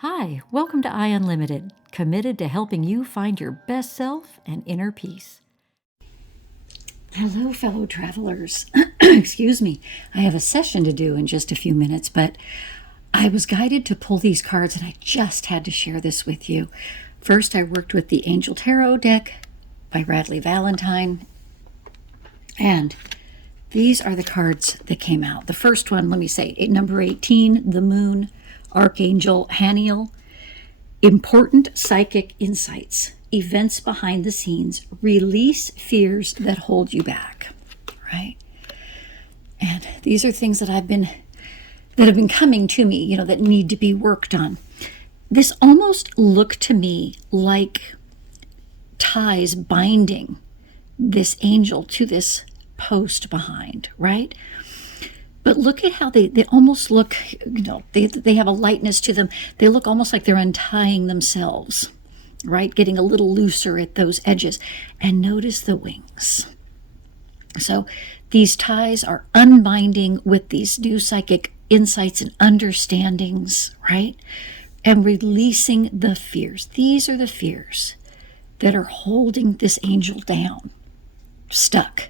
Hi, welcome to I Unlimited, committed to helping you find your best self and inner peace. Hello, fellow travelers. Excuse me. I have a session to do in just a few minutes, but I was guided to pull these cards and I just had to share this with you. First, I worked with the Angel Tarot deck by Radley Valentine, and these are the cards that came out. The first one, let me say, number 18, the Moon, Archangel, Haniel. Important psychic insights, events behind the scenes, release fears that hold you back, right? And these are things that have been coming to me, that need to be worked on. This almost looked to me like ties binding this angel to this post behind, right? But look at how they almost look, they have a lightness to them. They look almost like they're untying themselves, right? Getting a little looser at those edges. And notice the wings. So these ties are unbinding with these new psychic insights and understandings, right? And releasing the fears. These are the fears that are holding this angel down, stuck.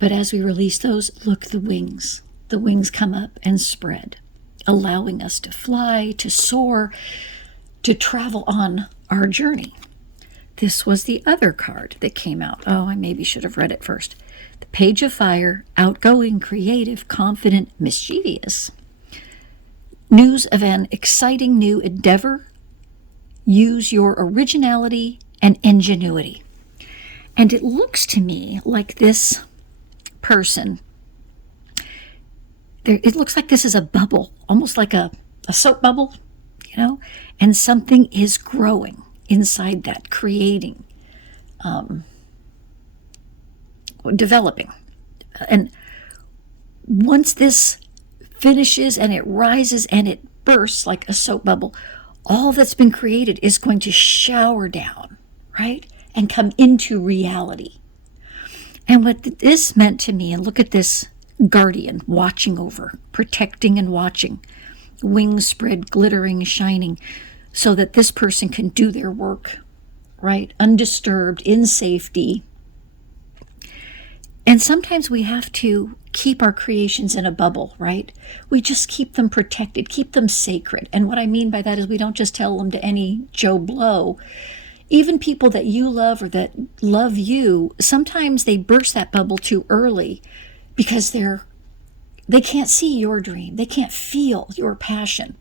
But as we release those, look, the wings. The wings come up and spread, allowing us to fly, to soar, to travel on our journey. This was the other card that came out. Oh, I maybe should have read it first. The Page of Fire, outgoing, creative, confident, mischievous. News of an exciting new endeavor. Use your originality and ingenuity. And it looks to me like this person, it looks like this is a bubble, almost like a soap bubble, and something is growing inside that, creating, developing. And once this finishes and it rises and it bursts like a soap bubble, all that's been created is going to shower down, right? And come into reality. And what this meant to me, and look at this guardian watching over, protecting and watching, wings spread, glittering, shining, so that this person can do their work, right? Undisturbed, in safety. And sometimes we have to keep our creations in a bubble, right? We just keep them protected, keep them sacred. And what I mean by that is we don't just tell them to any Joe Blow. Even people that you love or that love you, sometimes they burst that bubble too early because they can't see your dream. They can't feel your passion.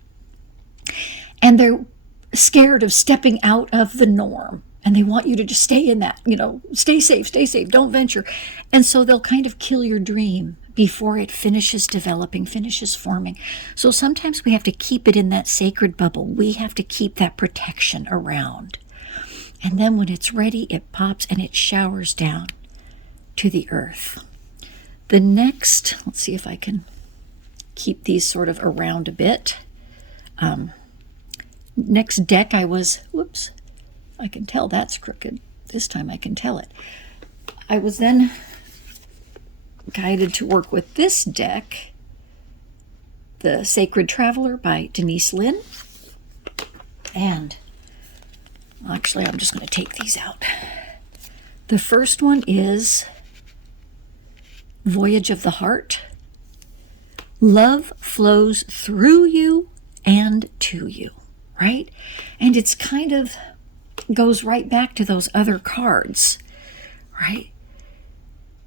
And they're scared of stepping out of the norm. And they want you to just stay in that, stay safe, don't venture. And so they'll kind of kill your dream before it finishes developing, finishes forming. So sometimes we have to keep it in that sacred bubble. We have to keep that protection around. And then when it's ready, it pops and it showers down to the earth. The next, let's see if I can keep these sort of around a bit. Next deck I can tell that's crooked. This time I can tell it. I was then guided to work with this deck, The Sacred Traveler by Denise Lynn. And actually, I'm just going to take these out. The first one is Voyage of the Heart. Love flows through you and to you, right? And it's kind of goes right back to those other cards, right?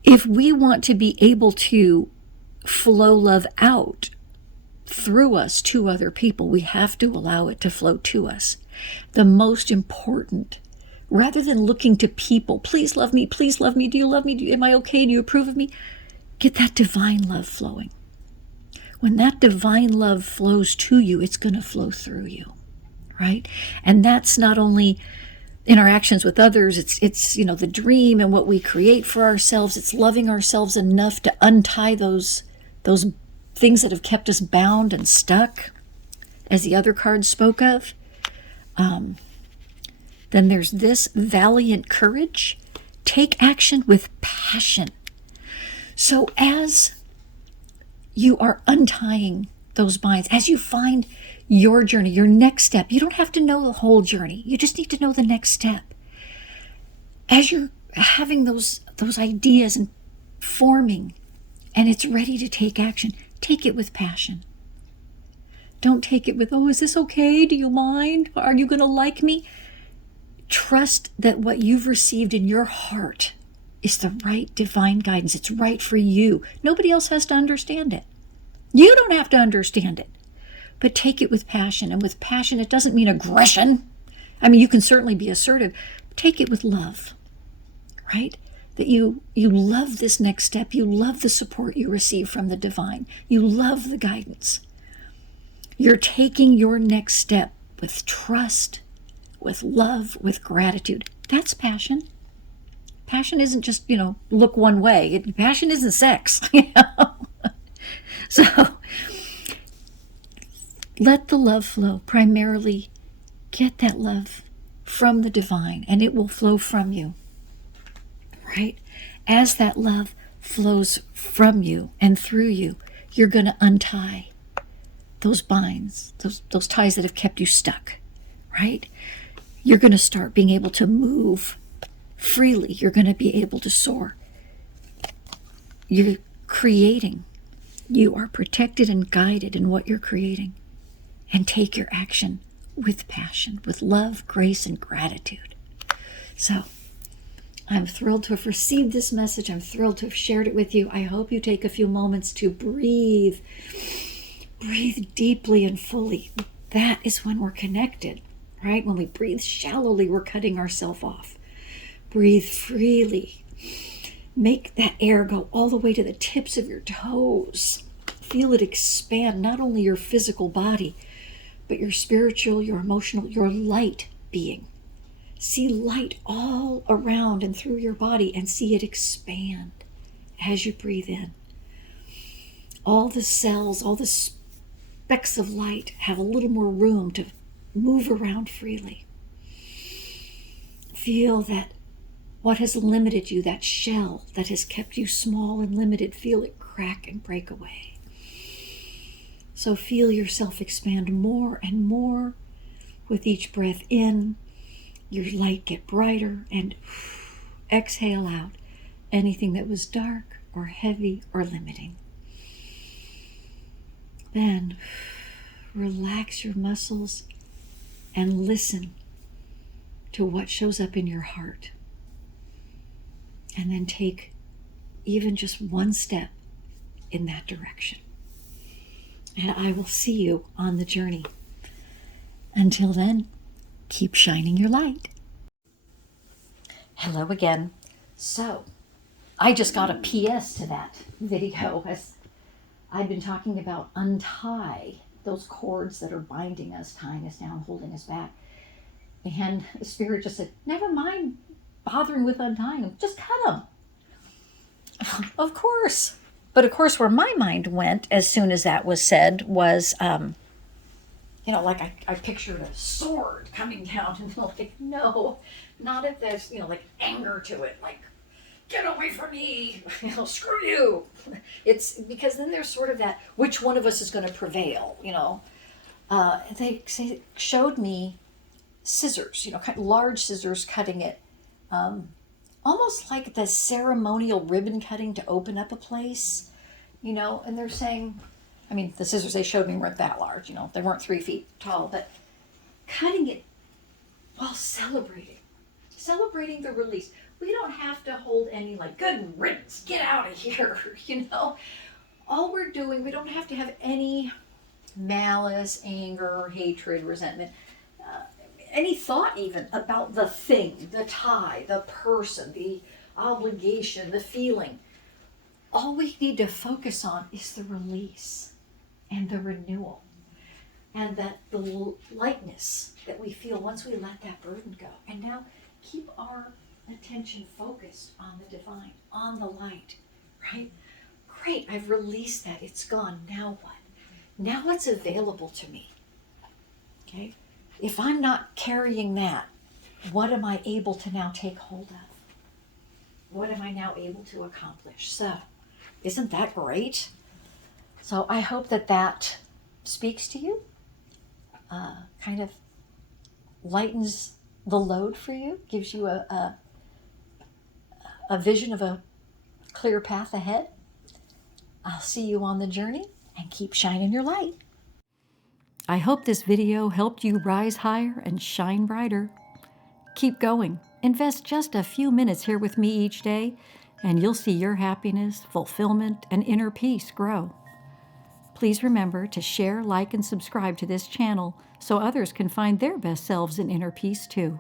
If we want to be able to flow love out through us to other people, we have to allow it to flow to us. The most important, rather than looking to people, please love me, do you love me, am I okay, do you approve of me? Get that divine love flowing. When that divine love flows to you, it's going to flow through you, right? And that's not only interactions with others, it's the dream and what we create for ourselves. It's loving ourselves enough to untie those things that have kept us bound and stuck, as the other cards spoke of. Then there's this valiant courage. Take action with passion. So as you are untying those binds, as you find your journey, your next step. You don't have to know the whole journey. You just need to know the next step. As you're having those ideas and forming, and it's ready to take action, take it with passion. Don't take it with, oh, is this okay? Do you mind? Are you going to like me? Trust that what you've received in your heart is the right divine guidance. It's right for you. Nobody else has to understand it. You don't have to understand it. But take it with passion. And with passion, it doesn't mean aggression. I mean, you can certainly be assertive. Take it with love, right? That you love this next step. You love the support you receive from the divine. You love the guidance. You're taking your next step with trust, with love, with gratitude. That's passion. Passion isn't just, look one way. Passion isn't sex, So let the love flow. Primarily, get that love from the divine, and it will flow from you, right? As that love flows from you and through you, you're going to untie those binds, those ties that have kept you stuck, right? You're going to start being able to move freely. You're going to be able to soar. You're creating. You are protected and guided in what you're creating. And take your action with passion, with love, grace, and gratitude. So, I'm thrilled to have received this message. I'm thrilled to have shared it with you. I hope you take a few moments to breathe. Breathe deeply and fully. That is when we're connected, right? When we breathe shallowly, we're cutting ourselves off. Breathe freely. Make that air go all the way to the tips of your toes. Feel it expand, not only your physical body, but your spiritual, your emotional, your light being. See light all around and through your body and see it expand as you breathe in. All the cells, all the specks of light have a little more room to move around freely. Feel that what has limited you, that shell that has kept you small and limited, feel it crack and break away. So feel yourself expand more and more with each breath in. Your light get brighter, and exhale out anything that was dark or heavy or limiting. Then relax your muscles and listen to what shows up in your heart. And then take even just one step in that direction. And I will see you on the journey. Until then, keep shining your light. Hello again. So, I just got a PS to that video as I've been talking about untie those cords that are binding us, tying us down, holding us back. And the Spirit just said, never mind bothering with untying them, just cut them. Of course. But of course, where my mind went as soon as that was said was, like I pictured a sword coming down, and like, no, not if there's, like anger to it, like, get away from me, screw you. It's because then there's sort of that, which one of us is going to prevail, They showed me scissors, large scissors cutting it, almost like the ceremonial ribbon cutting to open up a place, and they're saying, the scissors they showed me weren't that large, they weren't 3 feet tall, but cutting it while celebrating the release. We don't have to hold any good riddance, get out of here, All we're doing, we don't have to have any malice, anger, hatred, resentment, any thought even about the thing, the tie, the person, the obligation, the feeling. All we need to focus on is the release and the renewal, and that the lightness that we feel once we let that burden go. And now keep our attention focused on the divine, on the light, right? Great, I've released that, it's gone, now what? Now what's available to me? Okay? If I'm not carrying that, what am I able to now take hold of? What am I now able to accomplish? So, isn't that great? So I hope that speaks to you. kind of lightens the load for you, gives you a vision of a clear path ahead. I'll see you on the journey, and keep shining your light. I hope this video helped you rise higher and shine brighter. Keep going. Invest just a few minutes here with me each day, and you'll see your happiness, fulfillment, and inner peace grow. Please remember to share, like, and subscribe to this channel so others can find their best selves in inner peace too.